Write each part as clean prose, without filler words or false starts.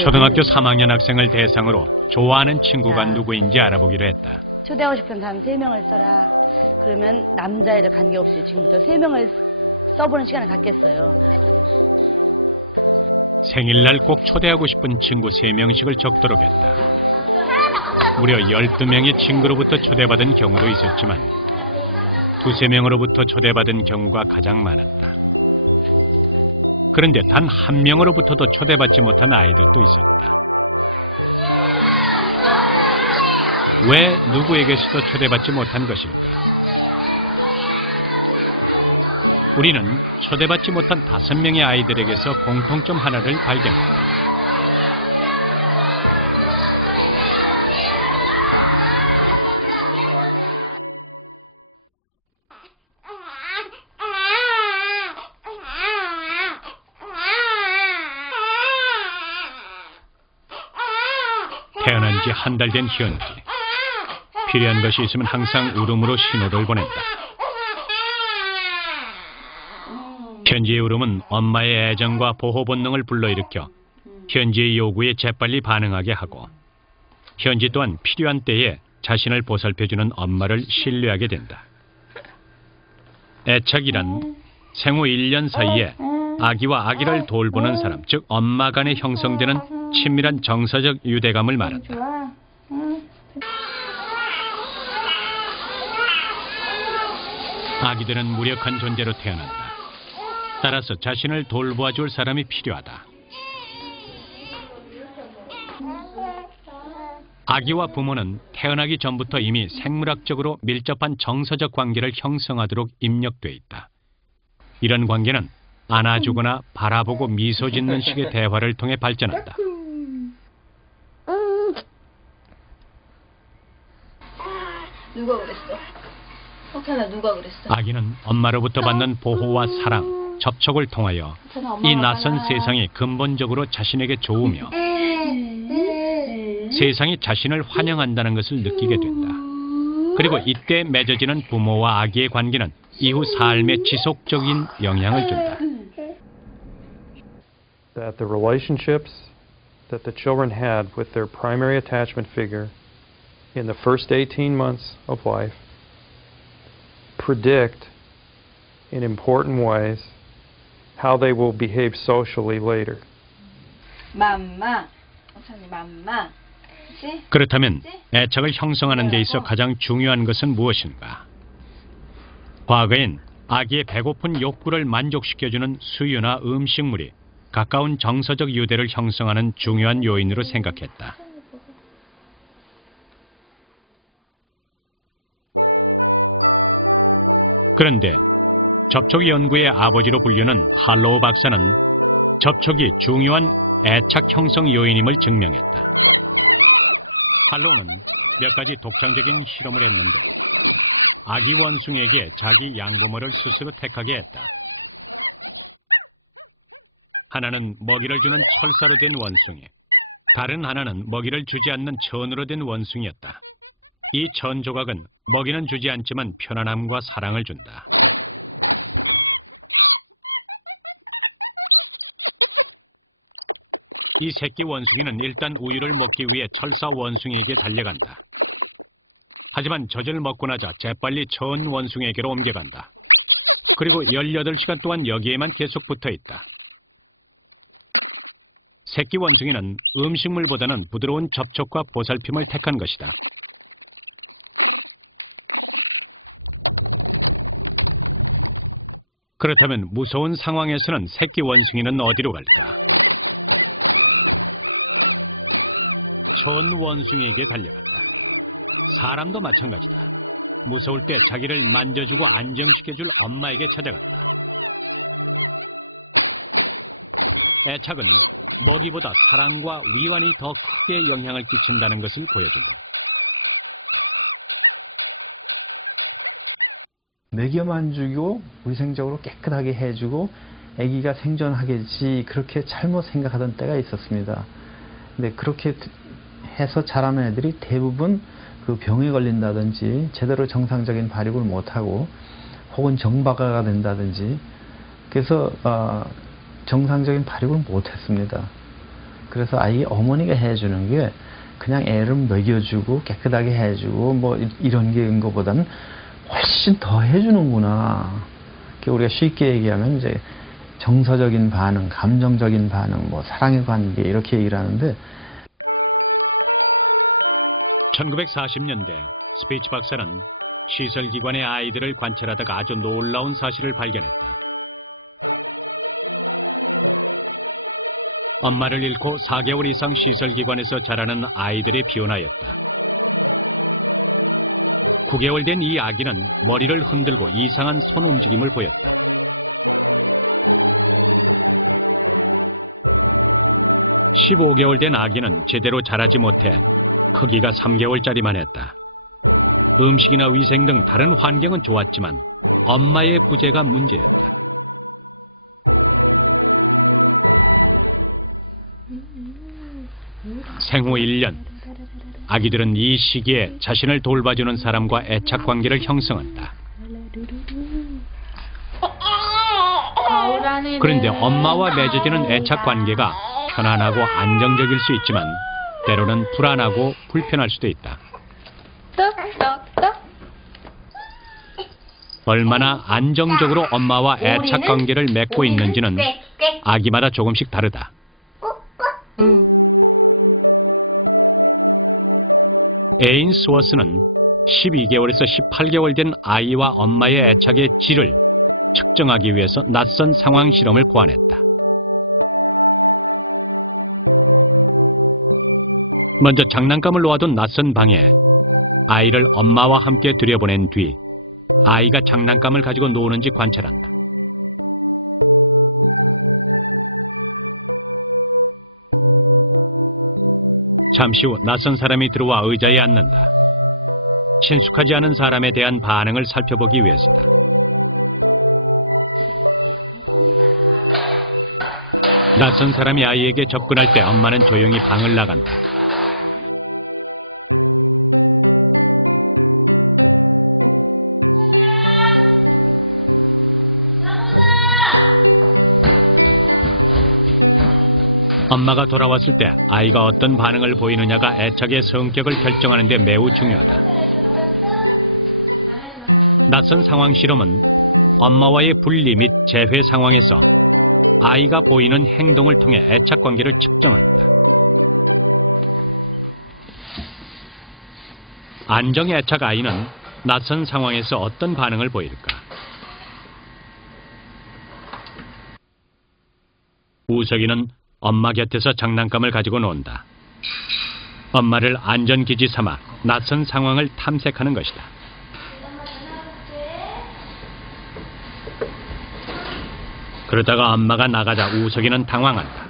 초등학교 3학년 학생을 대상으로 좋아하는 친구가 누구인지 알아보기로 했다. 초대하고 싶은 사람 3명을 써라. 그러면 남자애들 관계없이 지금부터 3명을 써보는 시간을 갖겠어요. 생일날 꼭 초대하고 싶은 친구 3명씩을 적도록 했다. 무려 12명의 친구로부터 초대받은 경우도 있었지만 2~3명으로부터 초대받은 경우가 가장 많았다. 그런데 단 1명으로부터도 초대받지 못한 아이들도 있었다. 왜 누구에게서도 초대받지 못한 것일까? 우리는 초대받지 못한 5명의 아이들에게서 공통점 하나를 발견했다. 태어난 지 한 달 된 현지. 필요한 것이 있으면 항상 울음으로 신호를 보낸다. 현지의 울음은 엄마의 애정과 보호 본능을 불러일으켜 현지의 요구에 재빨리 반응하게 하고 현지 또한 필요한 때에 자신을 보살펴주는 엄마를 신뢰하게 된다. 애착이란 생후 1년 사이에 아기와 아기를 돌보는 사람, 즉 엄마 간에 형성되는 친밀한 정서적 유대감을 말한다. 아기들은 무력한 존재로 태어난다. 따라서 자신을 돌보아줄 사람이 필요하다. 아기와 부모는 태어나기 전부터 이미 생물학적으로 밀접한 정서적 관계를 형성하도록 입력돼 있다. 이런 관계는 안아주거나 바라보고 미소 짓는 식의 대화를 통해 발전한다. 누가 그랬어? 석현아, 누가 그랬어? 아기는 엄마로부터 받는 보호와 사랑, 접촉을 통하여 이 낯선 세상이 근본적으로 자신에게 좋으며 세상이 자신을 환영한다는 것을 느끼게 된다. 그리고 이때 맺어지는 부모와 아기의 관계는 이후 삶에 지속적인 영향을 준다. That the relationships that the children had with their primary attachment figure in the first 18 months of life predict in important ways how they will behave socially later. 맘마. 맘마. 그렇다면 애착을 형성하는 데 있어 가장 중요한 것은 무엇인가? 과거엔 아기의 배고픈 욕구를 만족시켜주는 수유나 음식물이 가까운 정서적 유대를 형성하는 중요한 요인으로 생각했다. 그런데 접촉 연구의 아버지로 불리는 할로우 박사는 접촉이 중요한 애착 형성 요인임을 증명했다. 할로우는 몇 가지 독창적인 실험을 했는데 아기 원숭이에게 자기 양부모를 스스로 택하게 했다. 하나는 먹이를 주는 철사로 된 원숭이, 다른 하나는 먹이를 주지 않는 천으로 된 원숭이였다. 이 천 조각은 먹이는 주지 않지만 편안함과 사랑을 준다. 이 새끼 원숭이는 일단 우유를 먹기 위해 철사 원숭이에게 달려간다. 하지만 젖을 먹고 나자 재빨리 천 원숭이에게로 옮겨간다. 그리고 18시간 동안 여기에만 계속 붙어 있다. 새끼 원숭이는 음식물보다는 부드러운 접촉과 보살핌을 택한 것이다. 그렇다면 무서운 상황에서는 새끼 원숭이는 어디로 갈까? 천 원숭이에게 달려갔다. 사람도 마찬가지다. 무서울 때 자기를 만져주고 안정시켜줄 엄마에게 찾아간다. 애착은 먹이보다 사랑과 위안이 더 크게 영향을 끼친다는 것을 보여준다. 먹여만 주고 위생적으로 깨끗하게 해주고 아기가 생존하겠지 그렇게 잘못 생각하던 때가 있었습니다. 근데 그렇게 해서 자라는 애들이 대부분 그 병에 걸린다든지 제대로 정상적인 발육을 못하고 혹은 정박아가 된다든지 그래서 정상적인 발육을 못했습니다. 그래서 아이 어머니가 해주는 게 그냥 애를 먹여주고 깨끗하게 해주고 뭐 이런 게인 것보다는 훨씬 더 해주는구나. 우리가 쉽게 얘기하면 이제 정서적인 반응, 감정적인 반응, 뭐 사랑의 관계 이렇게 얘기를 하는데 1940년대 스피치 박사는 시설기관의 아이들을 관찰하다가 아주 놀라운 사실을 발견했다. 엄마를 잃고 4개월 이상 시설기관에서 자라는 아이들이 비혼하였다. 9개월 된 이 아기는 머리를 흔들고 이상한 손 움직임을 보였다. (15개월) 된 아기는 제대로 자라지 못해 크기가 3개월짜리만 했다. 음식이나 위생 등 다른 환경은 좋았지만 엄마의 부재가 문제였다. 생후 1년, 아기들은 이 시기에 자신을 돌봐주는 사람과 애착관계를 형성한다. 그런데 엄마와 맺어지는 애착관계가 편안하고 안정적일 수 있지만 때로는 불안하고 불편할 수도 있다. 얼마나 안정적으로 엄마와 애착관계를 맺고 있는지는 아기마다 조금씩 다르다. 에인 스워스는 12개월에서 18개월 된 아이와 엄마의 애착의 질을 측정하기 위해서 낯선 상황 실험을 고안했다. 먼저 장난감을 놓아둔 낯선 방에 아이를 엄마와 함께 들여보낸 뒤 아이가 장난감을 가지고 노는지 관찰한다. 잠시 후 낯선 사람이 들어와 의자에 앉는다. 친숙하지 않은 사람에 대한 반응을 살펴보기 위해서다. 낯선 사람이 아이에게 접근할 때 엄마는 조용히 방을 나간다. 엄마가 돌아왔을 때 아이가 어떤 반응을 보이느냐가 애착의 성격을 결정하는 데 매우 중요하다. 낯선 상황 실험은 엄마와의 분리 및 재회 상황에서 아이가 보이는 행동을 통해 애착관계를 측정한다. 안정 애착 아이는 낯선 상황에서 어떤 반응을 보일까? 우석이는 엄마 곁에서 장난감을 가지고 논다. 엄마를 안전기지 삼아 낯선 상황을 탐색하는 것이다. 그러다가 엄마가 나가자 우석이는 당황한다.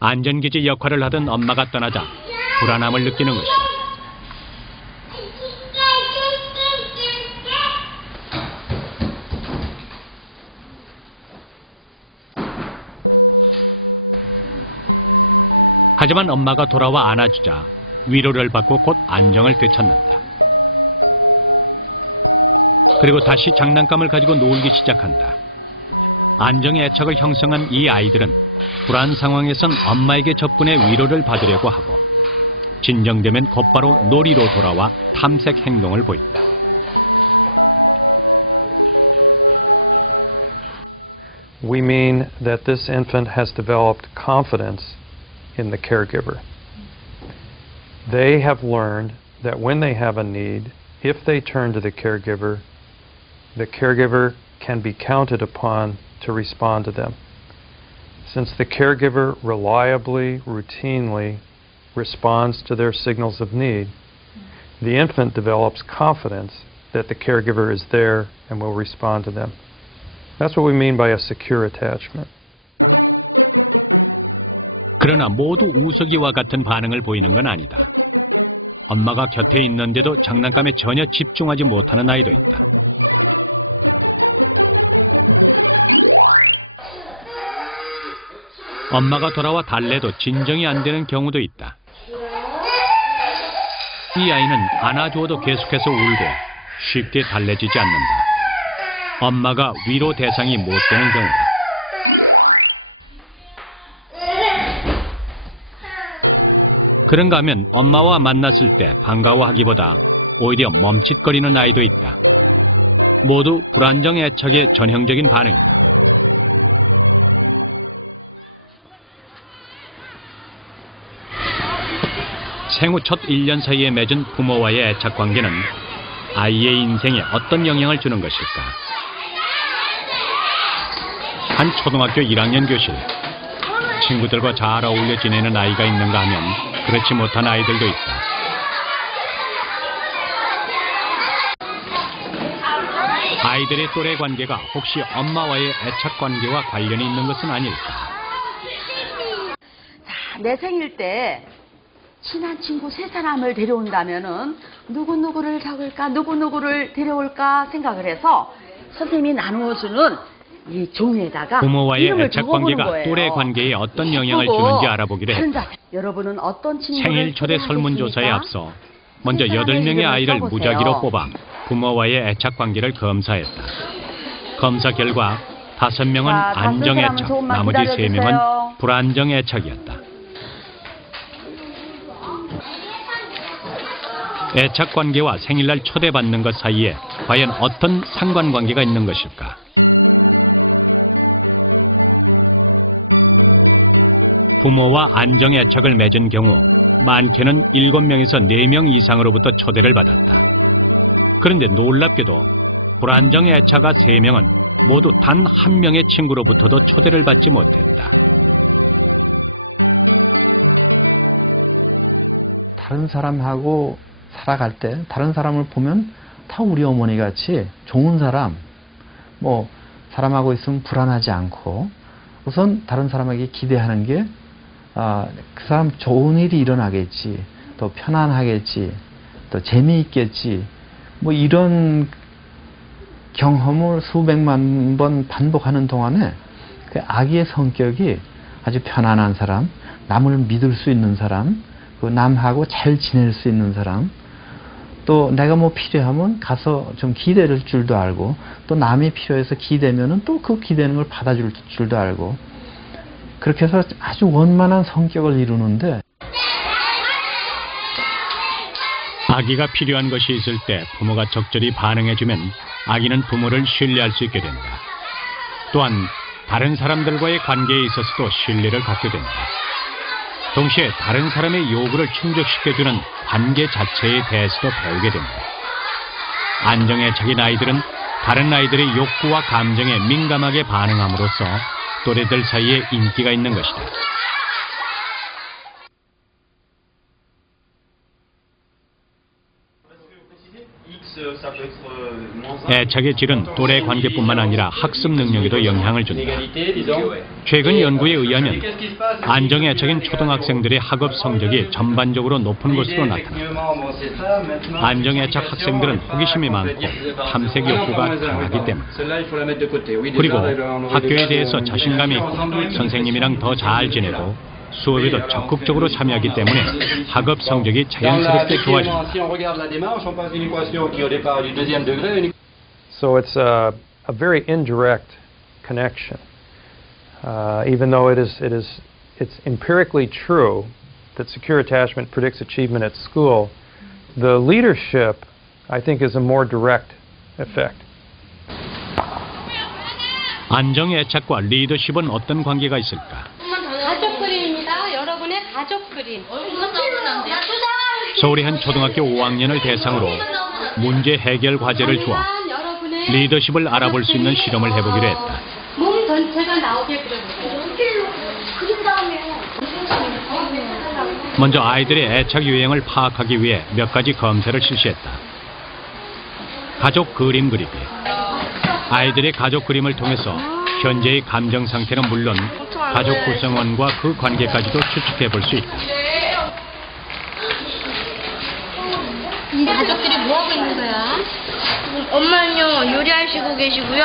안전기지 역할을 하던 엄마가 떠나자 불안함을 느끼는 것이다. 하지만 엄마가 돌아와 안아주자 위로를 받고 곧 안정을 되찾는다. 그리고 다시 장난감을 가지고 놀기 시작한다. 안정의 애착을 형성한 이 아이들은 불안 상황에선 엄마에게 접근해 위로를 받으려고 하고 진정되면 곧바로 놀이로 돌아와 탐색 행동을 보인다. We mean that this infant has developed confidence in the caregiver. They have learned that when they have a need, if they turn to the caregiver can be counted upon to respond to them. Since the caregiver reliably, routinely responds to their signals of need, the infant develops confidence that the caregiver is there and will respond to them. That's what we mean by a secure attachment. 그러나 모두 우석이와 같은 반응을 보이는 건 아니다. 엄마가 곁에 있는데도 장난감에 전혀 집중하지 못하는 아이도 있다. 엄마가 돌아와 달래도 진정이 안 되는 경우도 있다. 이 아이는 안아주어도 계속해서 울고 쉽게 달래지지 않는다. 엄마가 위로 대상이 못 되는 경우다. 그런가 하면 엄마와 만났을 때 반가워하기보다 오히려 멈칫거리는 아이도 있다. 모두 불안정 애착의 전형적인 반응이다. 생후 첫 1년 사이에 맺은 부모와의 애착 관계는 아이의 인생에 어떤 영향을 주는 것일까? 한 초등학교 1학년 교실. 친구들과 잘 어울려 지내는 아이가 있는가 하면 그렇지 못한 아이들도 있다. 아이들의 또래 관계가 혹시 엄마와의 애착 관계와 관련이 있는 것은 아닐까? 내 생일 때 친한 친구 3사람을 데려온다면은 누구누구를 적을까, 누구누구를 데려올까 생각을 해서 선생님이 나누어주는 이 종이에다가 부모와의 이름을 애착 적어보는 관계가 거예요. 또래 관계에 어떤 영향을 그거 주는지 알아보기로 다른 했다. 자, 여러분은 어떤 친구를 생일 초대 설문조사에 초대하겠습니까? 앞서 먼저 세 사람의 8명의 이름을 아이를 써보세요. 무작위로 뽑아 부모와의 애착 관계를 검사했다. 검사 결과 5명은 자, 안정 사람은 애착, 조금만 나머지 기다려주세요. 3명은 불안정 애착이었다. 애착 관계와 생일날 초대받는 것 사이에 과연 어떤 상관관계가 있는 것일까? 부모와 안정 애착을 맺은 경우 많게는 7명에서 4명 이상으로부터 초대를 받았다. 그런데 놀랍게도 불안정 애착가 3명은 모두 단 1명의 친구로부터도 초대를 받지 못했다. 다른 사람하고 살아갈 때 다른 사람을 보면 다 우리 어머니 같이 좋은 사람, 뭐 사람하고 있으면 불안하지 않고 우선 다른 사람에게 기대하는 게 그 사람 좋은 일이 일어나겠지, 또 편안하겠지, 또 재미있겠지, 뭐 이런 경험을 수백만 번 반복하는 동안에 그 아기의 성격이 아주 편안한 사람, 남을 믿을 수 있는 사람, 그 남하고 잘 지낼 수 있는 사람, 또 내가 뭐 필요하면 가서 좀 기대를 줄도 알고, 또 남이 필요해서 기대면은 또 그 기대는 걸 받아줄 줄도 알고, 그렇게 해서 아주 원만한 성격을 이루는데, 아기가 필요한 것이 있을 때 부모가 적절히 반응해주면 아기는 부모를 신뢰할 수 있게 된다. 또한 다른 사람들과의 관계에 있어서도 신뢰를 갖게 된다. 동시에 다른 사람의 요구를 충족시켜주는 관계 자체에 대해서도 배우게 된다. 안정애착인 아이들은 다른 아이들의 욕구와 감정에 민감하게 반응함으로써 또래들 사이에 인기가 있는 것이다. 애착의 질은 또래 관계뿐만 아니라 학습 능력에도 영향을 준다. 최근 연구에 의하면 안정애착인 초등학생들의 학업 성적이 전반적으로 높은 것으로 나타났다. 안정애착 학생들은 호기심이 많고 탐색 욕구가 강하기 때문이다. 그리고 학교에 대해서 자신감이 있고 선생님이랑 더 잘 지내고 수업에도 적극적으로 참여하기 때문에 학업 성적이 자연스럽게 좋아진다. So it's a very indirect connection. Even though it's empirically true that secure attachment predicts achievement at school, the leadership, I think, is a more direct effect. 안정 애착과 리더십은 어떤 관계가 있을까? 가족 그림입니다. 여러분의 가족 그림. 서울의 한 초등학교 5학년을 대상으로 문제 해결 과제를 주어 리더십을 알아볼 수 있는 실험을 해보기로 했다. 몸 전체가 나오게 그려보세요. 먼저 아이들의 애착 유형을 파악하기 위해 몇 가지 검사를 실시했다. 가족 그림 그리기. 아이들의 가족 그림을 통해서 현재의 감정 상태는 물론 가족 구성원과 그 관계까지도 추측해 볼 수 있다. 이 가족들이 뭐 하고 있는 거야? 엄마는요 요리하시고 계시고요.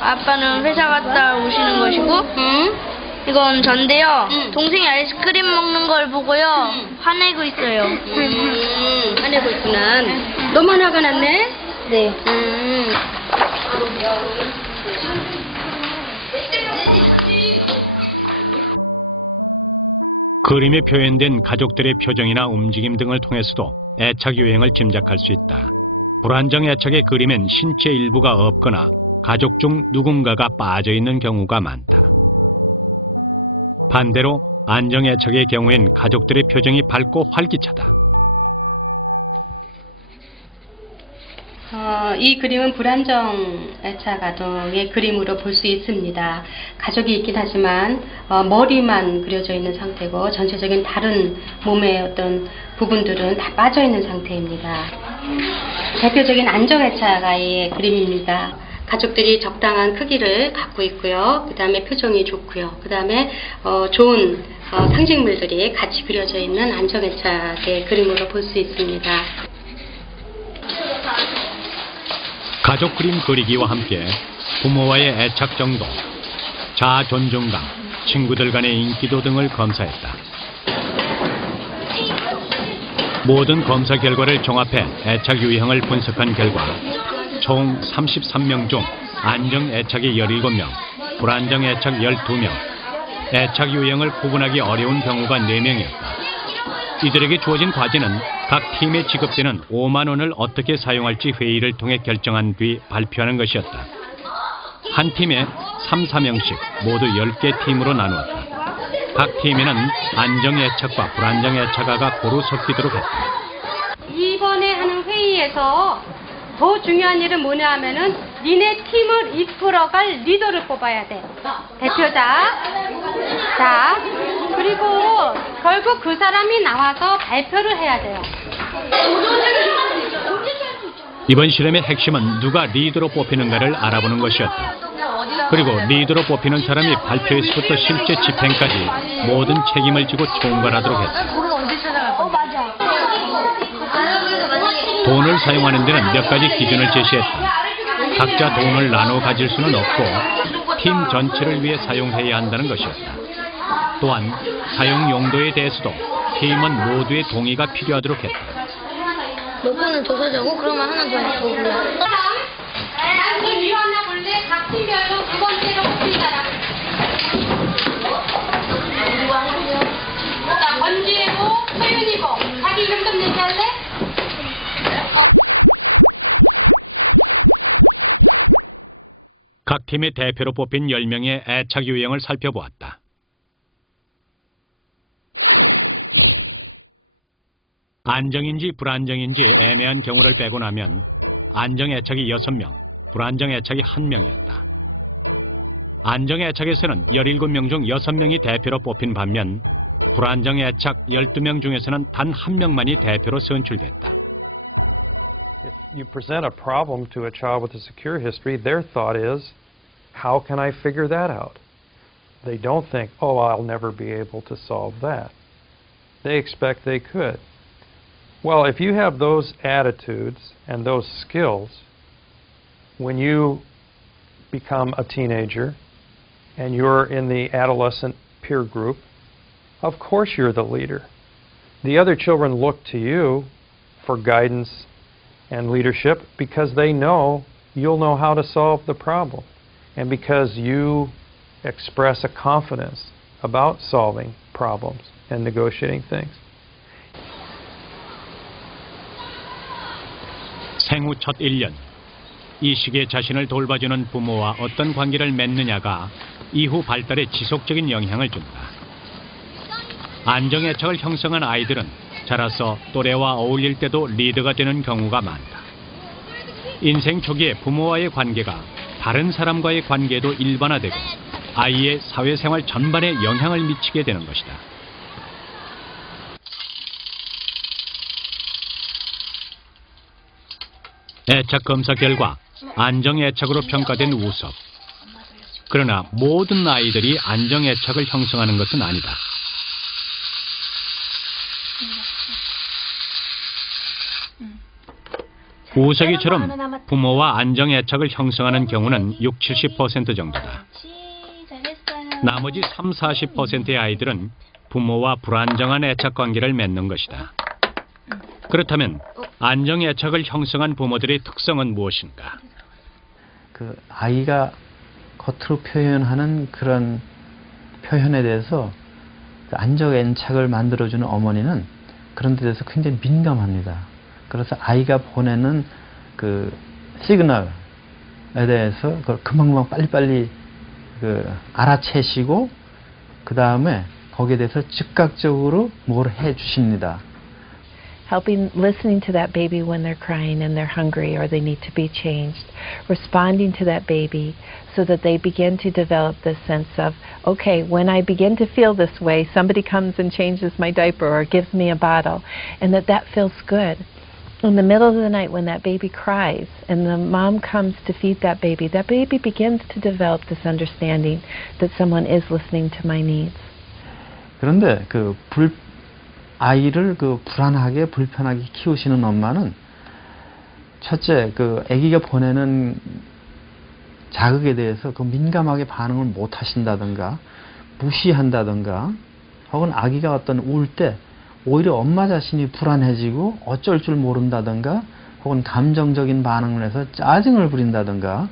아빠는 회사 갔다 오시는 것이고. 이건 전데요. 동생이 아이스크림 먹는 걸 보고요. 화내고 있어요. 화내고 있구나. 너만 화가 났네? 네. 그림에 표현된 가족들의 표정이나 움직임 등을 통해서도 애착 유형을 짐작할 수 있다. 불안정 애착의 그림엔 신체 일부가 없거나 가족 중 누군가가 빠져 있는 경우가 많다. 반대로 안정 애착의 경우엔 가족들의 표정이 밝고 활기차다. 이 그림은 불안정 애착 아동의 그림으로 볼 수 있습니다. 가족이 있긴 하지만 머리만 그려져 있는 상태고 전체적인 다른 몸의 어떤 부분들은 다 빠져 있는 상태입니다. 대표적인 안정 애착 아이의 그림입니다. 가족들이 적당한 크기를 갖고 있고요. 그 다음에 표정이 좋고요. 그 다음에 좋은 상징물들이 같이 그려져 있는 안정 애착의 그림으로 볼 수 있습니다. 가족 그림 그리기와 함께 부모와의 애착 정도, 자아 존중감, 친구들 간의 인기도 등을 검사했다. 모든 검사 결과를 종합해 애착 유형을 분석한 결과 총 33명 중 안정 애착이 17명, 불안정 애착 12명, 애착 유형을 구분하기 어려운 경우가 4명이었다. 이들에게 주어진 과제는 각 팀에 지급되는 5만 원을 어떻게 사용할지 회의를 통해 결정한 뒤 발표하는 것이었다. 한 팀에 3, 4명씩 모두 10개 팀으로 나누었다. 각 팀에는 안정 애착과 불안정 애착아가 고루 섞이도록 했다. 이번에 하는 회의에서 더 중요한 일은 뭐냐 하면은 니네 팀을 이끌어갈 리더를 뽑아야 돼. 대표자. 자, 그리고 결국 그 사람이 나와서 발표를 해야 돼요. 이번 실험의 핵심은 누가 리더로 뽑히는가를 알아보는 것이었다. 그리고 리더로 뽑히는 사람이 발표에서부터 실제 집행까지 모든 책임을 지고 총괄하도록 했다. 돈을 사용하는 데는 몇 가지 기준을 제시했다. 각자 돈을 나눠 가질 수는 없고 팀 전체를 위해 사용해야 한다는 것이었다. 또한 사용 용도에 대해서도 팀원 모두의 동의가 필요하도록 했다. 몇 번은 더 사자고? 그러면 하나 더 해서 골라. 나는 이거 하나 볼래? 각 팀별로 두 번째로 뽑힌 사람. 자, 권지혜고, 서윤이고, 자기 이름 좀 얘기할래? 각 팀의 대표로 뽑힌 10명의 애착 유형을 살펴보았다. 안정인지 불안정인지 애매한 경우를 빼고 나면 안정 애착이 6명, 불안정 애착이 1명이었다. 안정 애착에서는 17명 중 6명이 대표로 뽑힌 반면 불안정 애착 12명 중에서는 단 1명만이 대표로 선출됐다. If you present a problem to a child with a secure history, their thought is, how can I figure that out? They don't think, oh, I'll never be able to solve that. They expect they could. Well, if you have those attitudes and those skills, when you become a teenager and you're in the adolescent peer group, of course you're the leader. The other children look to you for guidance and leadership because they know you'll know how to solve the problem and because you express a confidence about solving problems and negotiating things. 생후 첫 1년, 이 시기에 자신을 돌봐주는 부모와 어떤 관계를 맺느냐가 이후 발달에 지속적인 영향을 준다. 안정애착을 형성한 아이들은 자라서 또래와 어울릴 때도 리더가 되는 경우가 많다. 인생 초기에 부모와의 관계가 다른 사람과의 관계도 일반화되고 아이의 사회생활 전반에 영향을 미치게 되는 것이다. 애착 검사 결과 안정애착으로 평가된 우석. 그러나 모든 아이들이 안정애착을 형성하는 것은 아니다. 우석이처럼 부모와 안정애착을 형성하는 경우는 60-70% 정도다. 나머지 30-40%의 아이들은 부모와 불안정한 애착 관계를 맺는 것이다. 그렇다면 안정애착을 형성한 부모들의 특성은 무엇인가? 그 아이가 겉으로 표현하는 그런 표현에 대해서 그 안정 애착을 만들어주는 어머니는 그런 데 대해서 굉장히 민감합니다. 그래서 아이가 보내는 그 시그널에 대해서 그걸 금방금방 빨리빨리 그 알아채시고 그 다음에 거기에 대해서 즉각적으로 뭘 해 주십니다. Helping, listening to that baby when they're crying and they're hungry or they need to be changed, responding to that baby so that they begin to develop this sense of, okay, when I begin to feel this way, somebody comes and changes my diaper or gives me a bottle, and that feels good. In the middle of the night when that baby cries and the mom comes to feed that baby begins to develop this understanding that someone is listening to my needs. 그런데 아이를 불안하게 불편하게 키우시는 엄마는 첫째 아기가 보내는 자극에 대해서 민감하게 반응을 못 하신다든가 무시한다든가 혹은 아기가 울 때 오히려 엄마 자신이 불안해지고 어쩔 줄 모른다든가 혹은 감정적인 반응을 해서 짜증을 부린다든가.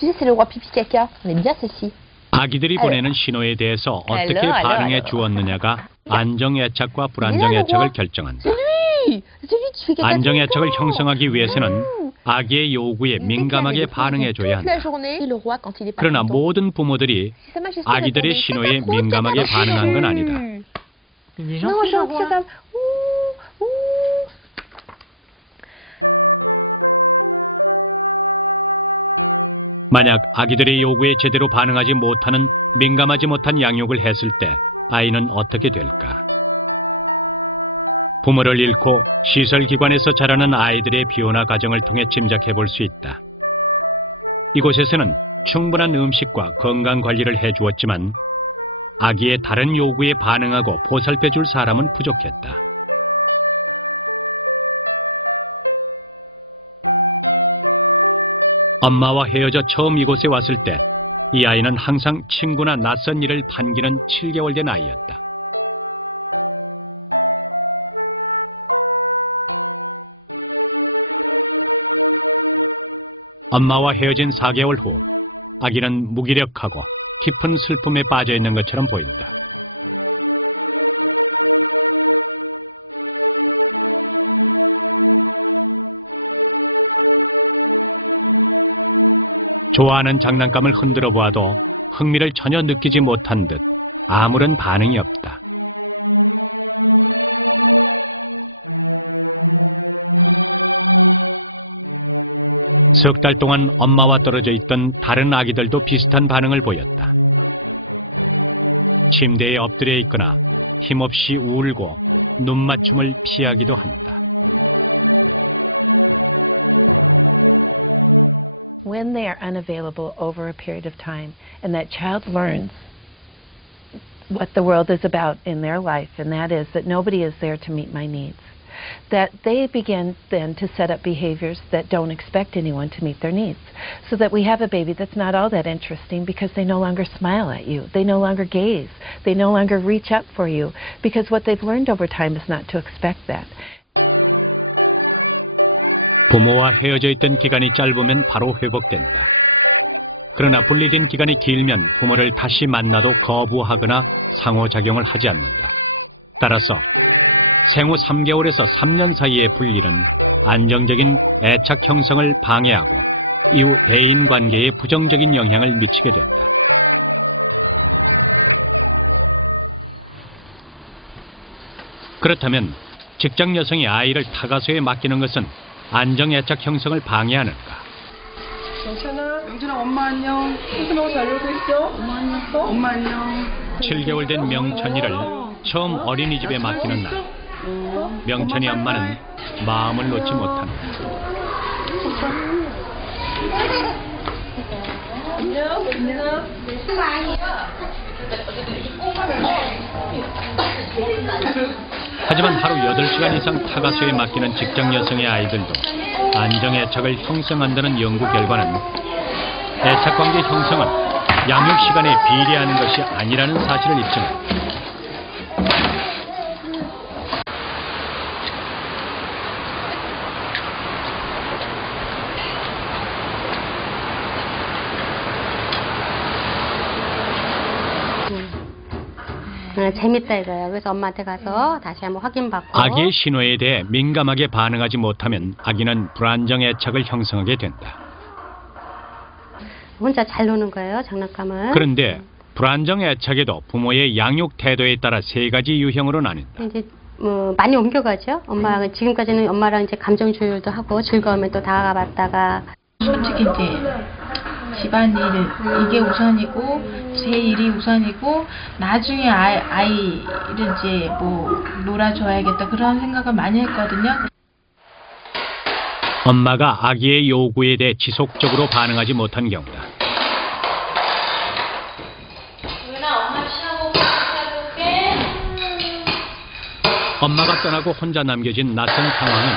c'est le roi pipi caca. On aime bien celle-ci. 아기들이 보내는 신호에 대해서 어떻게 반응해 주었느냐가 안정애착과 불안정애착을 결정한다. 안정애착을 형성하기 위해서는 아기의 요구에 민감하게 반응해 줘야 한다. 그러나 모든 부모들이 아기들의 신호에 민감하게 반응한 건 아니다. 만약 아기들의 요구에 제대로 반응하지 못하는 민감하지 못한 양육을 했을 때 아이는 어떻게 될까? 부모를 잃고 시설기관에서 자라는 아이들의 비혼화 과정을 통해 짐작해 볼 수 있다. 이곳에서는 충분한 음식과 건강관리를 해주었지만 아기의 다른 요구에 반응하고 보살펴줄 사람은 부족했다. 엄마와 헤어져 처음 이곳에 왔을 때 이 아이는 항상 친구나 낯선 일을 반기는 7개월 된 아이였다. 엄마와 헤어진 4개월 후 아기는 무기력하고 깊은 슬픔에 빠져 있는 것처럼 보인다. 좋아하는 장난감을 흔들어 보아도 흥미를 전혀 느끼지 못한 듯 아무런 반응이 없다. 석 달 동안 엄마와 떨어져 있던 다른 아기들도 비슷한 반응을 보였다. 침대에 엎드려 있거나 힘없이 울고 눈맞춤을 피하기도 한다. When they are unavailable over a period of time and that child learns what the world is about in their life, and that is that nobody is there to meet my needs, that they begin then to set up behaviors that don't expect anyone to meet their needs. So that we have a baby that's not all that interesting because they no longer smile at you, they no longer gaze, they no longer reach up for you, because what they've learned over time is not to expect that. 부모와 헤어져 있던 기간이 짧으면 바로 회복된다. 그러나 분리된 기간이 길면 부모를 다시 만나도 거부하거나 상호작용을 하지 않는다. 따라서 생후 3개월에서 3년 사이의 분리는 안정적인 애착 형성을 방해하고 이후 애인 관계에 부정적인 영향을 미치게 된다. 그렇다면 직장 여성이 아이를 타가소에 맡기는 것은 안정 애착 형성을 방해하는가? 명준아 엄마 안녕. 소심하고 잘 놀고 있어? 엄마 안녕. 엄마 안녕. 7개월 된 명천이를 처음 어린이집에 맡기는 날, 명천이 엄마는 마음을 놓지 못한다. 하지만 하루 8시간 이상 타가소에 맡기는 직장 여성의 아이들도 안정 애착을 형성한다는 연구 결과는 애착관계 형성은 양육 시간에 비례하는 것이 아니라는 사실을 입증한다. 재밌다 이거예요. 그래서 엄마한테 가서 다시 한번 확인받고 아기의 신호에 대해 민감하게 반응하지 못하면 아기는 불안정 애착을 형성하게 된다. 혼자 잘 노는 거예요, 장난감을. 그런데 불안정 애착에도 부모의 양육 태도에 따라 세 가지 유형으로 나뉜다. 이제 많이 옮겨가죠. 엄마가 지금까지는 엄마랑 이제 감정 조율도 하고 즐거우면 또 다가갔다가 솔직히 이제 집안일 이게 우선이고 제 일이 우선이고 나중에 아이를 이제 뭐 놀아줘야겠다 그런 생각을 많이 했거든요. 엄마가 아기의 요구에 대해 지속적으로 반응하지 못한 경우다. 엄마가 떠나고 혼자 남겨진 낯선 상황은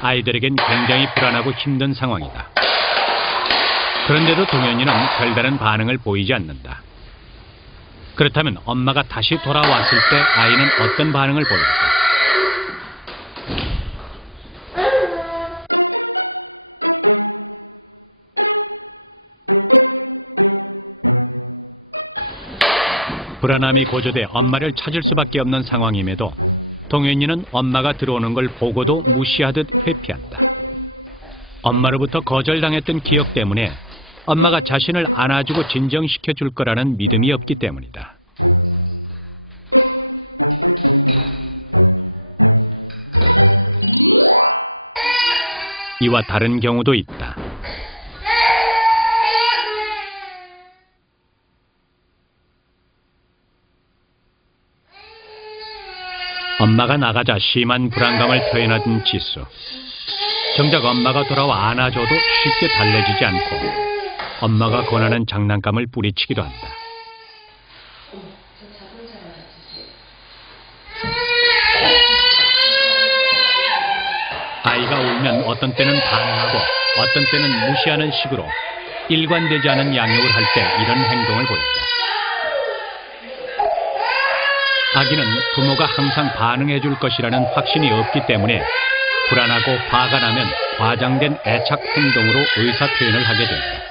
아이들에겐 굉장히 불안하고 힘든 상황이다. 그런데도 동현이는 별다른 반응을 보이지 않는다. 그렇다면 엄마가 다시 돌아왔을 때 아이는 어떤 반응을 보일까? 불안함이 고조돼 엄마를 찾을 수밖에 없는 상황임에도 동현이는 엄마가 들어오는 걸 보고도 무시하듯 회피한다. 엄마로부터 거절당했던 기억 때문에 엄마가 자신을 안아주고 진정시켜 줄 거라는 믿음이 없기 때문이다. 이와 다른 경우도 있다. 엄마가 나가자 심한 불안감을 표현하던 지수. 정작 엄마가 돌아와 안아줘도 쉽게 달래지지 않고 엄마가 권하는 장난감을 뿌리치기도 한다. 아이가 울면 어떤 때는 반응하고 어떤 때는 무시하는 식으로 일관되지 않은 양육을 할 때 이런 행동을 보인다. 아기는 부모가 항상 반응해 줄 것이라는 확신이 없기 때문에 불안하고 화가 나면 과장된 애착 행동으로 의사표현을 하게 된다.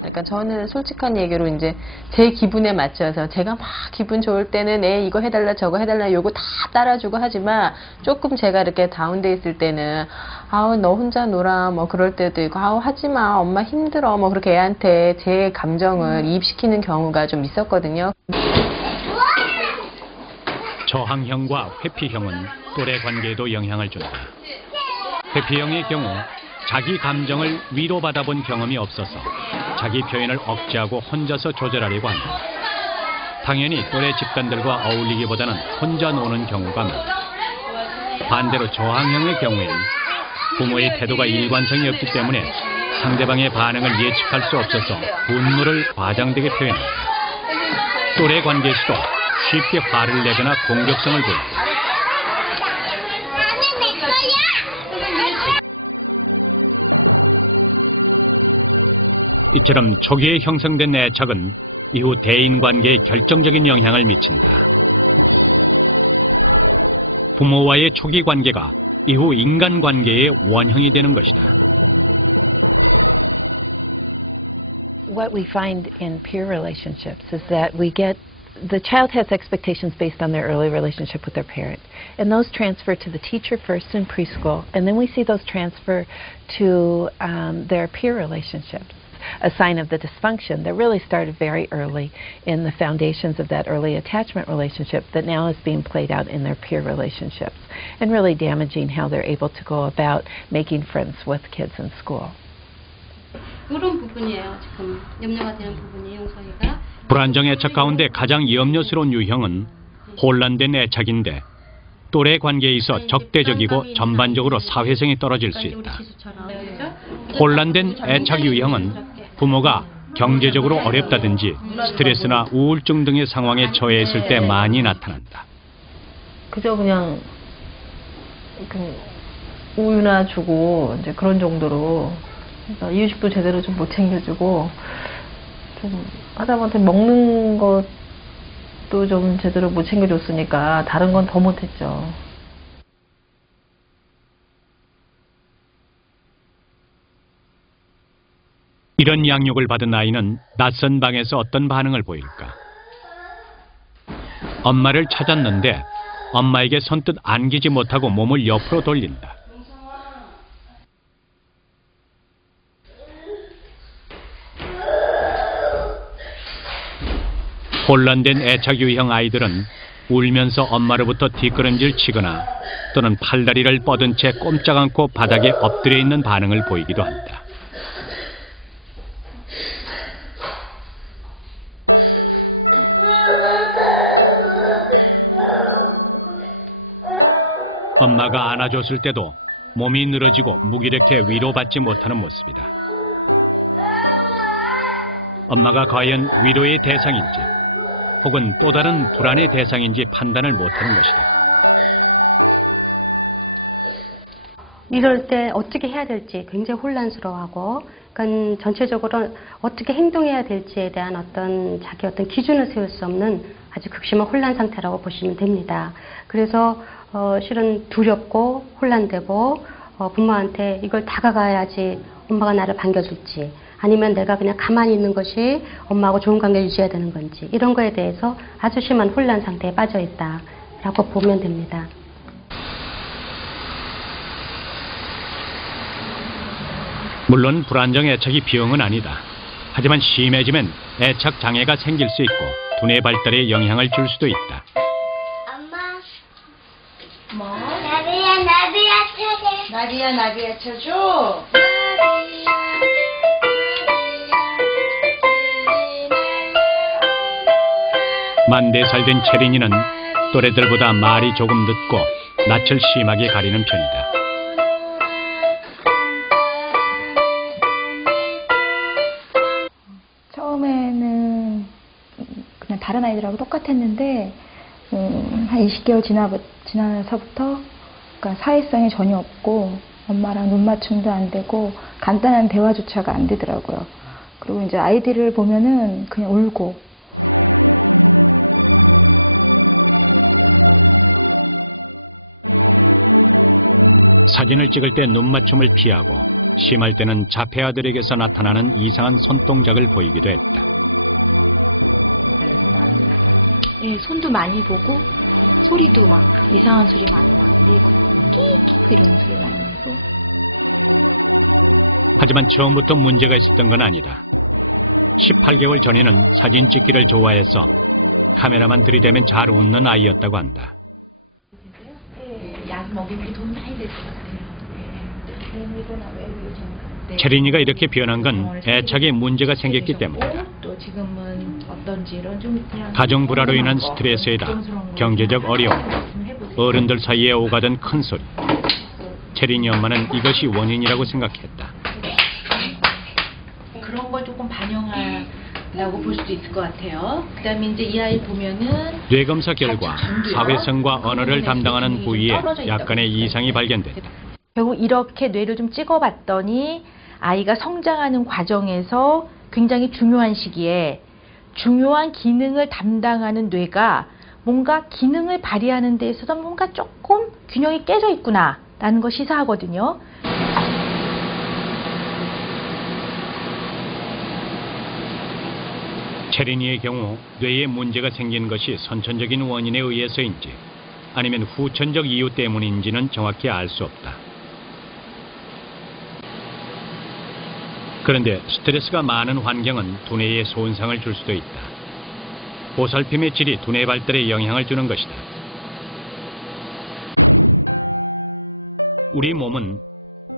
그러니까 저는 솔직한 얘기로 이제 제 기분에 맞춰서 제가 막 기분 좋을 때는 애 이거 해달라 저거 해달라 요거 다 따라주고 하지만 조금 제가 이렇게 다운돼 있을 때는 아우 너 혼자 놀아 뭐 그럴 때도 있고 아우 하지마 엄마 힘들어 뭐 그렇게 애한테 제 감정을 이입시키는 경우가 좀 있었거든요. 저항형과 회피형은 또래 관계에도 영향을 준다. 회피형의 경우 자기 감정을 위로받아 본 경험이 없어서 자기 표현을 억제하고 혼자서 조절하려고 한다. 당연히 또래 집단들과 어울리기보다는 혼자 노는 경우가 많다. 반대로 저항형의 경우엔 부모의 태도가 일관성이 없기 때문에 상대방의 반응을 예측할 수 없어서 분노를 과장되게 표현한다. 또래 관계에서도 쉽게 화를 내거나 공격성을 보인다. 이처럼 초기에 형성된 애착은 이후 대인관계에 결정적인 영향을 미친다. 부모와의 초기 관계가 이후 인간관계의 원형이 되는 것이다. What we find in peer relationships is that the child has expectations based on their early relationship with their parent. And those transfer to the teacher first in preschool, and then we see those transfer to their peer relationships. A sign of the dysfunction that really started very early in the foundations of that early attachment relationship that now is being played out in their peer relationships and really damaging how they're able to go about making friends with kids in school. 그런 부분이에요. 지금 염려가 되는 부분이 용서이가. 불안정 애착 가운데 가장 염려스러운 유형은 혼란된 애착인데 또래 관계에 있어 적대적이고 전반적으로 사회성이 떨어질 수 있다. 혼란된 애착 유형은 부모가 경제적으로 어렵다든지 스트레스나 우울증 등의 상황에 처해 있을 때 많이 나타난다. 그저 그냥 우유나 주고 이제 그런 정도로 이유식도 제대로 좀 못 챙겨주고 좀 하다못해 먹는 것도 좀 제대로 못 챙겨줬으니까 다른 건 더 못했죠. 이런 양육을 받은 아이는 낯선 방에서 어떤 반응을 보일까? 엄마를 찾았는데 엄마에게 선뜻 안기지 못하고 몸을 옆으로 돌린다. 혼란된 애착 유형 아이들은 울면서 엄마로부터 뒷걸음질 치거나 또는 팔다리를 뻗은 채 꼼짝 않고 바닥에 엎드려 있는 반응을 보이기도 한다. 엄마가 안아줬을 때도 몸이 늘어지고 무기력해 위로받지 못하는 모습이다. 엄마가 과연 위로의 대상인지 혹은 또 다른 불안의 대상인지 판단을 못하는 것이다. 이럴 때 어떻게 해야 될지 굉장히 혼란스러워하고, 그러니까 전체적으로 어떻게 행동해야 될지에 대한 자기 기준을 세울 수 없는 아주 극심한 혼란 상태라고 보시면 됩니다. 그래서 실은 두렵고 혼란되고 부모한테 이걸 다가가야지 엄마가 나를 반겨줄지, 아니면 내가 그냥 가만히 있는 것이 엄마하고 좋은 관계 유지해야 되는 건지, 이런 거에 대해서 아주 심한 혼란 상태에 빠져 있다라고 보면 됩니다. 물론 불안정 애착이 병은 아니다. 하지만 심해지면 애착 장애가 생길 수 있고 두뇌 발달에 영향을 줄 수도 있다. 엄마. 뭐? 나비야 찾아. 나비야 쳐줘. 만 4살 된 체린이는 또래들보다 말이 조금 늦고 낯을 심하게 가리는 편이다. 처음에는 그냥 다른 아이들하고 똑같았는데 한 20개월 지나서부터 그러니까 사회성이 전혀 없고 엄마랑 눈 맞춤도 안 되고 간단한 대화조차가 안 되더라고요. 그리고 이제 아이들을 보면은 그냥 울고. 사진을 찍을 때 눈 맞춤을 피하고 심할 때는 자폐아들에게서 나타나는 이상한 손동작을 보이기도 했다. 예, 손도 많이 보고 소리도 막 이상한 소리 많이 내고 끼익 이런 소리 많이 내고. 하지만 처음부터 문제가 있었던 건 아니다. 18개월 전에는 사진 찍기를 좋아해서 카메라만 들이대면 잘 웃는 아이였다고 한다. 약 먹이는 게 도움이 많이 될 것 같아요. 체린이가 이렇게 변한 건 애착에 문제가 생겼기 때문이다. 또 지금은 어떤지 이런 좀 그냥 가정 불화로 인한 스트레스에다 경제적 어려움, 어른들 사이에 오가던 큰 소리. 체린이 엄마는 이것이 원인이라고 생각했다. 그런 걸 조금 반영하려고 볼 수도 있을 것 같아요. 그다음에 이제 이 아이 보면은 뇌검사 결과 사회성과 언어를 담당하는 부위에 약간의 이상이 발견됐다. 결국 이렇게 뇌를 좀 찍어봤더니 아이가 성장하는 과정에서 굉장히 중요한 시기에 중요한 기능을 담당하는 뇌가 뭔가 기능을 발휘하는 데 있어서 뭔가 조금 균형이 깨져 있구나라는 걸 시사하거든요. 체린이의 경우 뇌에 문제가 생긴 것이 선천적인 원인에 의해서인지 아니면 후천적 이유 때문인지는 정확히 알 수 없다. 그런데 스트레스가 많은 환경은 두뇌에 손상을 줄 수도 있다. 보살핌의 질이 두뇌 발달에 영향을 주는 것이다. 우리 몸은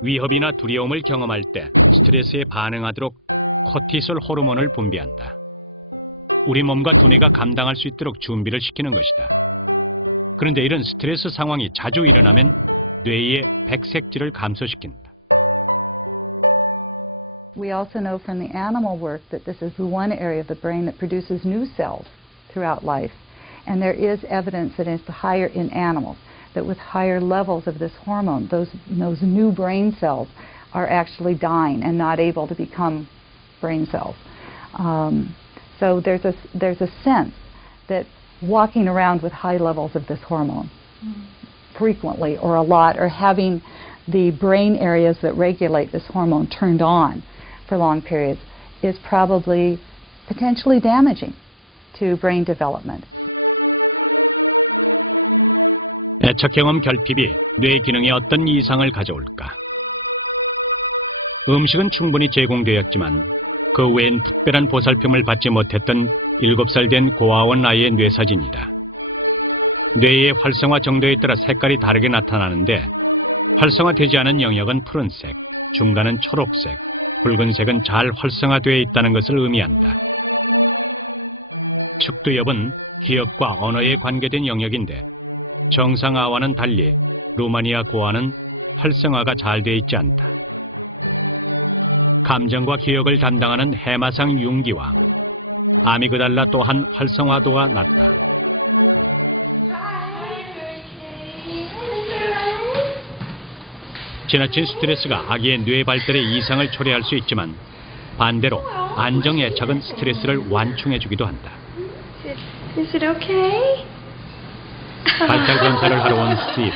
위협이나 두려움을 경험할 때 스트레스에 반응하도록 코티솔 호르몬을 분비한다. 우리 몸과 두뇌가 감당할 수 있도록 준비를 시키는 것이다. 그런데 이런 스트레스 상황이 자주 일어나면 뇌의 백색질을 감소시킨다. We also know from the animal work that this is the one area of the brain that produces new cells throughout life. And there is evidence that it's higher in animals, that with higher levels of this hormone, those new brain cells are actually dying and not able to become brain cells. So there's a sense that walking around with high levels of this hormone frequently or a lot, or having the brain areas that regulate this hormone turned on for long periods is probably potentially damaging to brain development. 애착 경험 결핍이 뇌 기능에 어떤 이상을 가져올까? 음식은 충분히 제공되었지만 그 외엔 특별한 보살핌을 받지 못했던 7살 된 고아원 아이의 뇌사진이다. 뇌의 활성화 정도에 따라 색깔이 다르게 나타나는데 활성화되지 않은 영역은 푸른색, 중간은 초록색, 붉은색은 잘 활성화되어 있다는 것을 의미한다. 측두엽은 기억과 언어에 관계된 영역인데 정상아와는 달리 루마니아 고아는 활성화가 잘 되어 있지 않다. 감정과 기억을 담당하는 해마상 융기와 아미그달라 또한 활성화도가 낮다. 지나친 스트레스가 아기의 뇌 발달에 이상을 초래할 수 있지만 반대로 안정애착은 스트레스를 완충해주기도 한다. Is it okay? 발달 검사를 하러 온 스티브.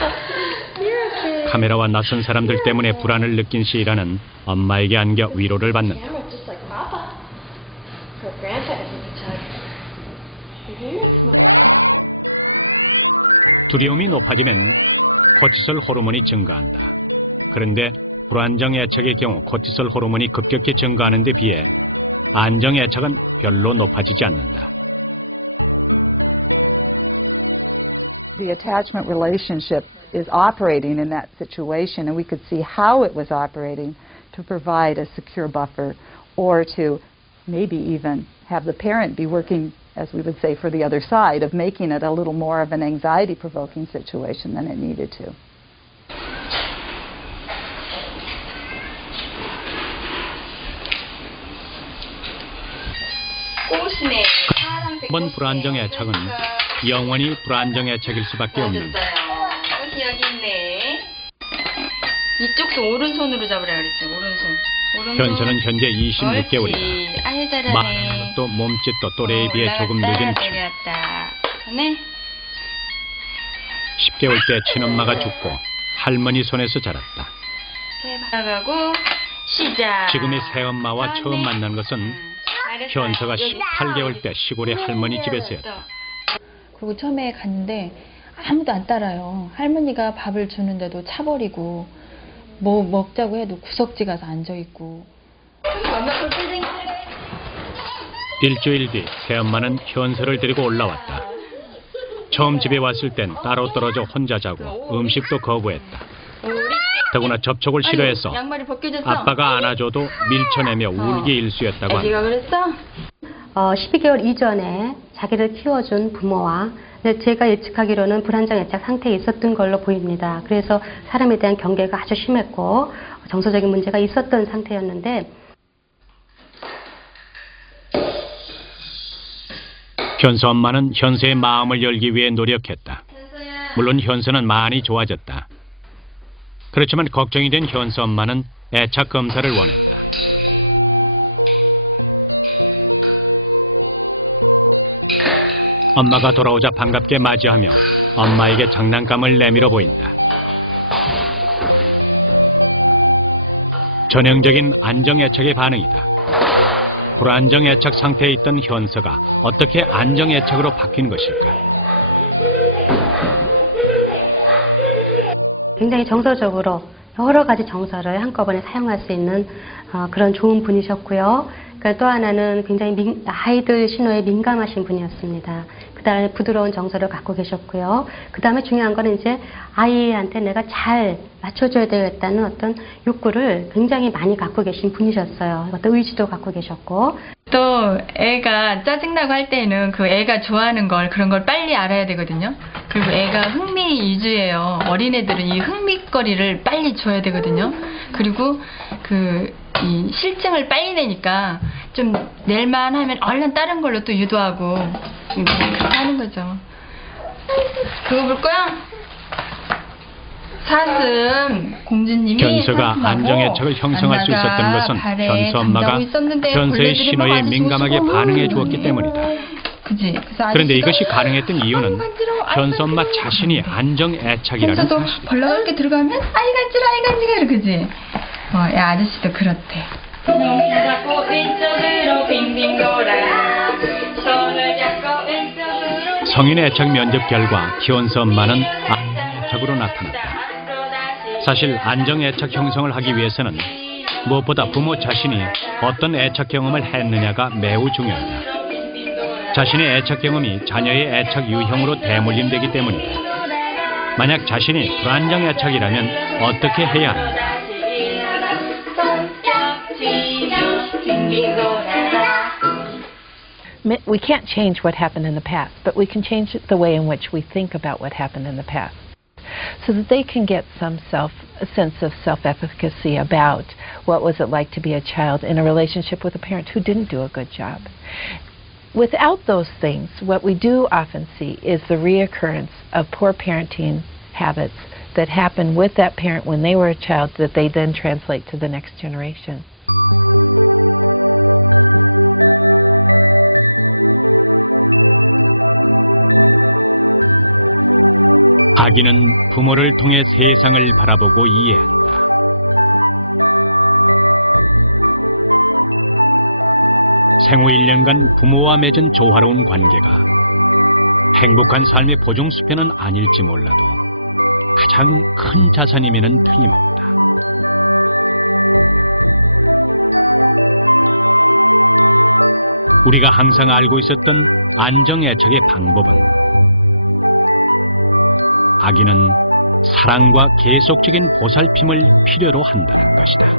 카메라와 낯선 사람들 때문에 불안을 느낀 시이라는 엄마에게 안겨 위로를 받는다. Just like Papa. Her grandpa doesn't touch. 두려움이 높아지면 코티솔 호르몬이 증가한다. 그런데 불안정 애착의 경우 코티솔 호르몬이 급격히 증가하는 데 비해 안정 애착은 별로 높아지지 않는다. The attachment relationship is operating in that situation, and we could see how it was operating to provide a secure buffer or to maybe even have the parent be working, as we would say, for the other side, of making it a little more of an anxiety-provoking situation than it needed to. 이번 불안정 애착은 영원히 불안정 애착일 수밖에 없는다. 꽃이 여기 있네. 이쪽도 오른손으로 잡으라 그랬어요. 오른손. 현서는 현재 26개월이다. 아유 잘하네. 말하는 것도 몸짓도 또래에 비해 조금 늦은 편. 네. 10개월 때 친엄마가 죽고 할머니 손에서 자랐다. 나가고 시작. 지금의 새엄마와 처음 만난 것은 현서가 18개월 때 시골의 할머니 집에서였다. 그리고 처음에 갔는데 아무도 안 따라요. 할머니가 밥을 주는데도 차버리고 뭐 먹자고 해도 구석지 가서 앉아있고. 일주일 뒤 새엄마는 현서를 데리고 올라왔다. 처음 집에 왔을 땐 따로 떨어져 혼자 자고 음식도 거부했다. 더구나 접촉을 싫어해서 아빠가 안아줘도 밀쳐내며 울기 일쑤였다고 한다. 네가 그랬어? 12개월 이전에 자기를 키워준 부모와 제가 예측하기로는 불안정 애착 상태에 있었던 걸로 보입니다. 그래서 사람에 대한 경계가 아주 심했고 정서적인 문제가 있었던 상태였는데 현서 엄마는 현서의 마음을 열기 위해 노력했다. 물론 현서는 많이 좋아졌다. 그렇지만 걱정이 된 현서 엄마는 애착 검사를 원했다. 엄마가 돌아오자 반갑게 맞이하며 엄마에게 장난감을 내밀어 보인다. 전형적인 안정애착의 반응이다. 불안정애착 상태에 있던 현서가 어떻게 안정애착으로 바뀐 것일까? 굉장히 정서적으로 여러 가지 정서를 한꺼번에 사용할 수 있는 그런 좋은 분이셨고요. 그러니까 또 하나는 굉장히 아이들 신호에 민감하신 분이었습니다. 그 다음에 부드러운 정서를 갖고 계셨고요. 그 다음에 중요한 거는 이제 아이한테 내가 잘 맞춰줘야 되겠다는 어떤 욕구를 굉장히 많이 갖고 계신 분이셨어요. 어떤 의지도 갖고 계셨고. 또 애가 짜증나고 할 때는 그 애가 좋아하는 걸 그런 걸 빨리 알아야 되거든요. 그리고 애가 흥미 위주예요. 어린애들은 이 흥미거리를 빨리 줘야 되거든요. 그리고 이 실증을 빨리 내니까 좀 낼만 하면 얼른 다른 걸로 또 유도하고 그렇게 하는 거죠. 그거 볼 거야? 사슴 공주님이 현서가 안정애착을 형성할 수 있었던 것은 현서 엄마가 현서의 신호에 민감하게 반응해 주었기 때문이다. 그런데 이것이 가능했던 이유는 현서 엄마 자신이 안정애착이라는 사실이다. 벌렁하게 들어가면 아이 간지러 그지? 야 아저씨도 그렇대. 눈 잡고 왼쪽으로 빙빙 돌아 손을 잡고 왼쪽으로 성인 애착 면접 결과 키온스 엄마는 애착으로 나타났다. 사실 안정 애착 형성을 하기 위해서는 무엇보다 부모 자신이 어떤 애착 경험을 했느냐가 매우 중요하다. 자신의 애착 경험이 자녀의 애착 유형으로 대물림되기 때문이다. 만약 자신이 불안정 애착이라면 어떻게 해야 하는가? We can't change what happened in the past, but we can change the way in which we think about what happened in the past, so that they can get a sense of self-efficacy about what was it like to be a child in a relationship with a parent who didn't do a good job. Without those things, what we do often see is the reoccurrence of poor parenting habits that happen with that parent when they were a child that they then translate to the next generation. 아기는 부모를 통해 세상을 바라보고 이해한다. 생후 1년간 부모와 맺은 조화로운 관계가 행복한 삶의 보증수표는 아닐지 몰라도 가장 큰 자산임에는 틀림없다. 우리가 항상 알고 있었던 안정애착의 방법은 아기는 사랑과 계속적인 보살핌을 필요로 한다는 것이다.